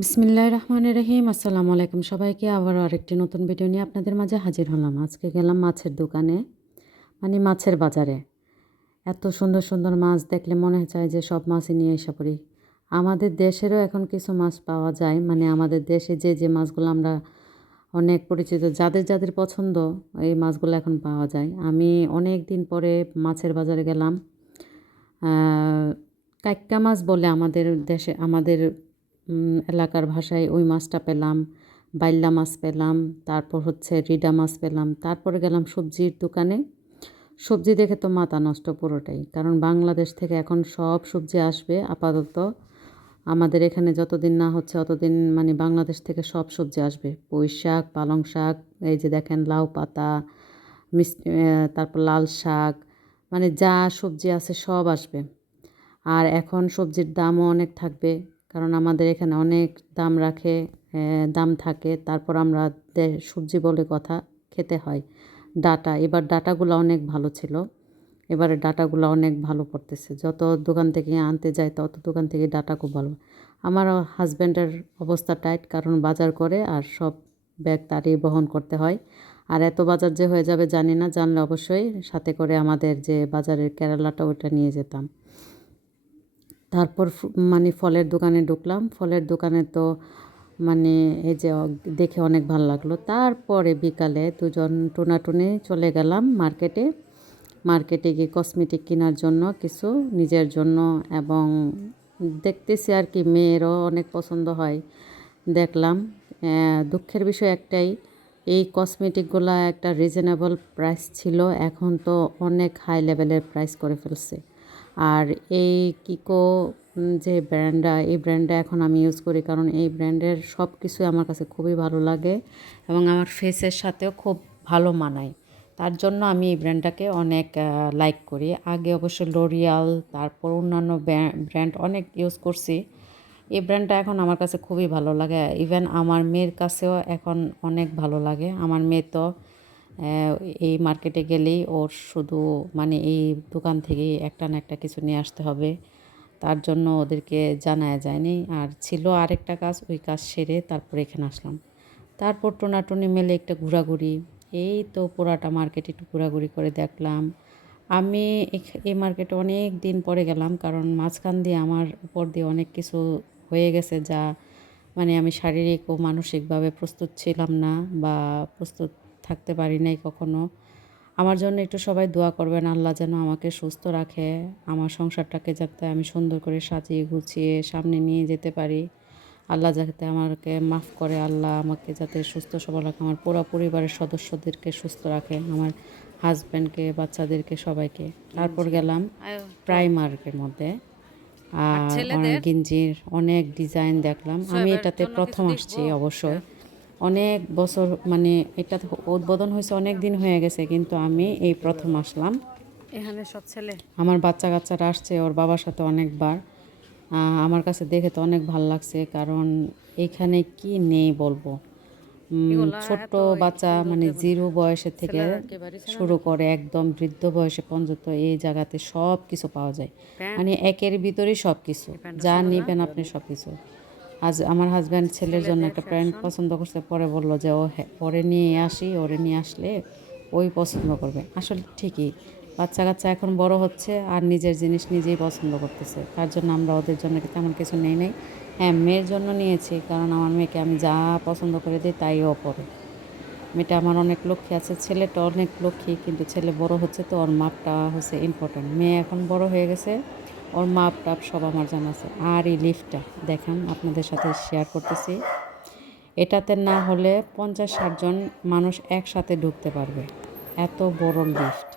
বিসমিল্লাহির রহমানির রহিম। আসসালামু আলাইকুম সবাইকে। আবারও আরেকটি নতুন ভিডিও নিয়ে আপনাদের মাঝে হাজির হলাম। আজকে গেলাম মাছের দোকানে, মানে মাছের বাজারে। এত সুন্দর সুন্দর মাছ দেখলে মনে চায় যে সব মাছই নিয়ে এসে পড়ি। আমাদের দেশেরও এখন কিছু মাছ পাওয়া যায়, মানে আমাদের দেশে যে যে মাছগুলো আমরা অনেক পরিচিত, যাদের যাদের পছন্দ, এই মাছগুলো এখন পাওয়া যায়। আমি অনেক দিন পরে মাছের বাজারে গেলাম। কাইক্কা মাছ বলে আমাদের দেশে, আমাদের এলাকার ভাষায় ওই মাছটা পেলাম, বাইল্লা মাছ পেলাম, তারপর হচ্ছে রিডা মাছ পেলাম। তারপরে গেলাম সবজির দোকানে। সবজি দেখে তো মাথা নষ্ট পুরোটাই, কারণ বাংলাদেশ থেকে এখন সব সবজি আসবে আপাতত। আমাদের এখানে যতদিন না হচ্ছে অতদিন মানে বাংলাদেশ থেকে সব সবজি আসবে। পুঁই শাক, পালং শাক, এই যে দেখেন লাউ পাতা, মিষ্টি, তারপর লাল শাক, মানে যা সবজি আছে সব আসবে। আর এখন সবজির দামও অনেক থাকবে, কারণ আমাদের এখানে অনেক দাম রাখে, দাম থাকে। তারপর আমরা সবজি বলে কথা, খেতে হয়। ডাটা, এবার ডাটাগুলো অনেক ভালো ছিল। এবারে ডাটাগুলো অনেক ভালো পড়তেছে। যত দোকান থেকে আনতে যায় তত দোকান থেকে ডাটা খুব ভালো। আমার হাজব্যান্ডের অবস্থা টাইট, কারণ বাজার করে আর সব ব্যাগ তারই বহন করতে হয়। আর এত বাজার যে হয়ে যাবে জানি না, জানলে অবশ্যই সাথে করে আমাদের যে বাজারের কেরালাটা ওটা নিয়ে যেতাম। তারপর মানে ফলের দোকানে ঢুকলাম। ফলের দোকানে তো মানে এই যে দেখে অনেক ভালো লাগলো। তারপরে বিকালে দুজন টোনাটুনি চলে গেলাম মার্কেটে। মার্কেটে গিয়ে কসমেটিক কেনার জন্য কিছু নিজের জন্য, এবং দেখতেছি আর কি মেয়েরও অনেক পছন্দ হয় দেখলাম। দুঃখের বিষয় একটাই, এই কসমেটিকগুলো একটা রিজনেবল প্রাইস ছিল, এখন তো অনেক হাই লেভেলের প্রাইস করে ফেলছে। আর এই কিকো যে ব্র্যান্ডটা, এই ব্র্যান্ডটা এখন আমি ইউজ করি, কারণ এই ব্র্যান্ডের সব কিছুই আমার কাছে খুবই ভালো লাগে এবং আমার ফেসের সাথেও খুব ভালো মানায়। তার জন্য আমি এই ব্র্যান্ডটাকে অনেক লাইক করি। আগে অবশ্য লরিয়াল, তারপর অন্যান্য ব্র্যান্ড অনেক ইউজ করছি। এই ব্র্যান্ডটা এখন আমার কাছে খুবই ভালো লাগে। ইভেন আমার মেয়ের কাছেও এখন অনেক ভালো লাগে। আমার মেয়ে তো এই মার্কেটে গেলেই ওর শুধু মানে এই দোকান থেকেই একটা না একটা কিছু নিয়ে আসতে হবে। তার জন্য ওদেরকে জানায়া যায়নি। আর ছিল আরেকটা কাজ, ওই কাজ সেরে তারপর এখানে আসলাম। তারপর টোনাটুনি মেলে একটা ঘোরাঘুরি। এই তো পুরাটা মার্কেট একটু ঘোরাঘুরি করে দেখলাম। আমি এই মার্কেটে অনেক দিন পরে গেলাম, কারণ মাঝখান দিয়ে আমার উপর দিয়ে অনেক কিছু হয়ে গেছে, যা মানে আমি শারীরিক ও মানসিকভাবে প্রস্তুত ছিলাম না, বা প্রস্তুত থাকতে পারি নাই কখনো। আমার জন্য একটু সবাই দোয়া করবেন, আল্লাহ যেন আমাকে সুস্থ রাখে, আমার সংসারটাকে যাতে আমি সুন্দর করে সাজিয়ে গুছিয়ে সামনে নিয়ে যেতে পারি। আল্লাহ যাতে আমাকে মাফ করে, আল্লাহ আমাকে যাতে সুস্থ সবল রাখে, আমার পুরো পরিবারের সদস্যদেরকে সুস্থ রাখে, আমার হাজব্যান্ডকে, বাচ্চাদেরকে, সবাইকে। তারপর গেলাম প্রাইমার্কের মধ্যে, আর অনেক গেঞ্জির অনেক ডিজাইন দেখলাম। আমি এটাতে প্রথম আসছি অবশ্যই, অনেক বছর মানে এটা উদ্বোধন হয়েছে অনেক দিন হয়ে গেছে, কিন্তু আমি এই প্রথম আসলাম। এখানে সব ছেলে আমার বাচ্চা কাচ্চারা আসছে ওর বাবার সাথে অনেকবার। আমার কাছে দেখে তো অনেক ভালো লাগছে, কারণ এখানে কি নেই বলবো। এগুলা ছোট্ট এত বাচ্চা সুন্দর মানে দেখুন জিরো বয়সের থেকে ছেলেরা একেবারে ছেলে শুরু নাকি করে একদম বৃদ্ধ বয়সে পর্যন্ত এই জায়গাতে সব কিছু পাওয়া যায়। প্যান্ট মানে একের ভিতরেই সব কিছু, এই প্যান্টটা যা সুন্দর না নেবেন আপনি সব কিছু। আজ আমার হাজব্যান্ড ছেলের জন্য ছেলেদের একটা প্যান্ট ফ্যাশন পছন্দ করছে, পরে বলল যে ওরে নিয়ে আসি, ওরে নিয়ে আসলে ওই পছন্দ করবে। আসলে ঠিকই, বাচ্চা কাচ্চা এখন বড় হচ্ছে আর নিজের জিনিস নিজেই পছন্দ করতেছে, তার জন্য আমরা ওদের জন্য তেমন কিছু নেই নাই। হ্যাঁ, মেয়ের জন্য নিয়েছি, কারণ আমার মেয়েকে আমি যা পছন্দ করে দিই তাই ও পরে। মেয়েটা আমার অনেক লক্ষ্মী আছে, ছেলেটা অনেক লক্ষ্মী, কিন্তু ছেলে বড় হচ্ছে তো ওর মাপটা হচ্ছে ইম্পর্ট্যান্ট। মেয়ে এখন বড় হয়ে গেছে, ওর মাপ টাপ সব আমার জানা আছে। আর এই লিফটটা দেখেন, আপনাদের সাথে শেয়ার করতেছি। এটাতে না হলে 50-60 জন মানুষ একসাথে ঢুকতে পারবে, এত বড় লিফট।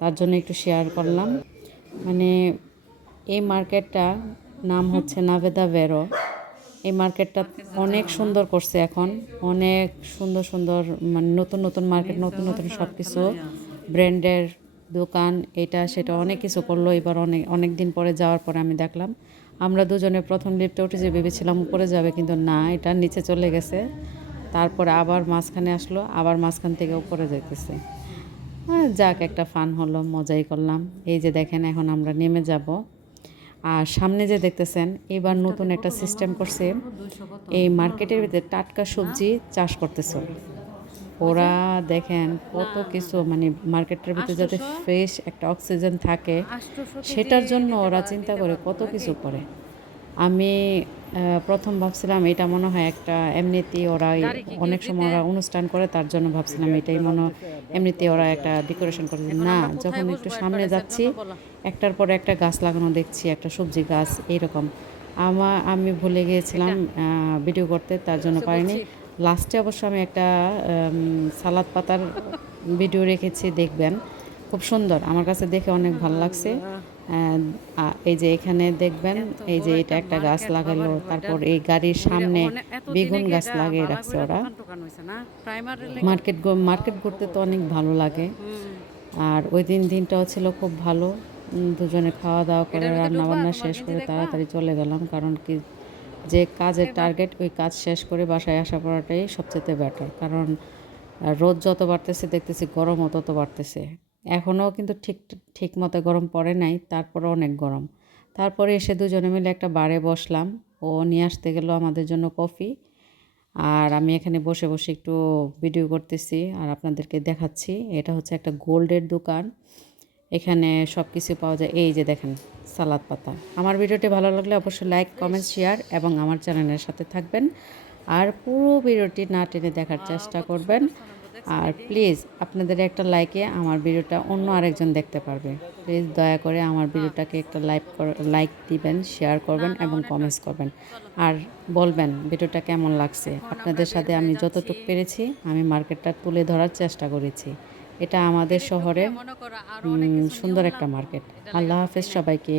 তার জন্য একটু শেয়ার করলাম। মানে এই মার্কেটটা নাম হচ্ছে নাভেদা ভেরো। এই মার্কেটটা অনেক সুন্দর করছে এখন, অনেক সুন্দর সুন্দর, মানে নতুন নতুন মার্কেট, নতুন নতুন সব কিছু ব্র্যান্ডের দোকান, এটা সেটা অনেক কিছু করলো। এবার অনেক অনেক দিন পরে যাওয়ার পরে আমি দেখলাম, আমরা দুজনে প্রথম লিফটে উঠে যে ভেবেছিলাম উপরে যাবে, কিন্তু না, এটা নিচে চলে গেছে। তারপরে আবার মাঝখানে আসলো, আবার মাঝখান থেকে উপরে যাইতেছে। যাক, একটা ফান হলো, মজাই করলাম। এই যে দেখেন এখন আমরা নেমে যাব। আর সামনে যে দেখতেছেন এবার নতুন একটা সিস্টেম করছে, এই মার্কেটের ভিতরে টাটকা সবজি চাষ করতেছে ওরা। দেখেন কত কিছু, মানে মার্কেটের ভিতরে যাতে ফ্রেশ একটা অক্সিজেন থাকে 800 সেটার জন্য ওরা চিন্তা করে কত কিছু করে। আমি প্রথম ভাবছিলাম এটা মনে হয় একটা এমনিতেই ওরা অনেক সময় ওরা অনুষ্ঠান করে, তার জন্য ভাবছিলাম এটাই মনে হয় এমনিতেই ওরা একটা ডেকোরেশন করে। না, যখন একটু সামনে যাচ্ছি একটার পর একটা গাছ লাগানো দেখছি, একটা সবজি গাছ এইরকম। আমি ভুলে গিয়েছিলাম ভিডিও করতে, তার জন্য পারিনি। লাস্টে অবশ্য আমি একটা সালাদ পাতার ভিডিও রেখেছি, দেখবেন খুব সুন্দর, আমার কাছে দেখে অনেক ভালো লাগছে। এই যে এখানে দেখবেন, এই যে এটা একটা গাছ লাগালো, তারপর এই গাড়ির সামনে বেগুন গাছ লাগিয়ে রাখছে ওরা। মার্কেট ঘুরতে তো অনেক ভালো লাগে। আর ওই দিনটাও ছিল খুব ভালো। দুজনে খাওয়া দাওয়া করে রান্না বান্না শেষ করে তাড়াতাড়ি চলে গেলাম, কারণ কি যে কাজের টার্গেট ওই কাজ শেষ করে বাসায় আসা পড়াটাই সবচেয়ে বেটার। কারণ রোদ যত বাড়তেছে দেখতেছি গরমও তত বাড়তেছে। এখনও কিন্তু ঠিক মতো গরম পড়ে নাই, তারপরে অনেক গরম। তারপরে এসে দুজনে মিলে একটা বারে বসলাম, ও নিয়ে আসতে গেল আমাদের জন্য কফি। আর আমি এখানে বসে বসে একটু ভিডিও করতেছি আর আপনাদেরকে দেখাচ্ছি। এটা হচ্ছে একটা গোল্ডের দোকান, এখানে সব কিছু পাওয়া যায়। এই যে দেখেন সালাদ পাতা। আমার ভিডিওটি ভালো লাগলে অবশ্যই লাইক, কমেন্ট, শেয়ার এবং আমার চ্যানেলের সাথে থাকবেন। আর পুরো ভিডিওটি না টেনে দেখার চেষ্টা করবেন। আর প্লিজ আপনাদের একটা লাইকে আমার ভিডিওটা অন্য আরেকজন দেখতে পারবে। প্লিজ দয়া করে আমার ভিডিওটাকে একটা লাইক দিবেন, শেয়ার করবেন এবং কমেন্টস করবেন। আর বলবেন ভিডিওটা কেমন লাগছে। আপনাদের সাথে আমি যতটুকু পেরেছি আমি মার্কেটটা তুলে ধরার চেষ্টা করেছি। এটা আমাদের শহরে সুন্দর একটা মার্কেট। আল্লাহ হাফেজ সবাইকে।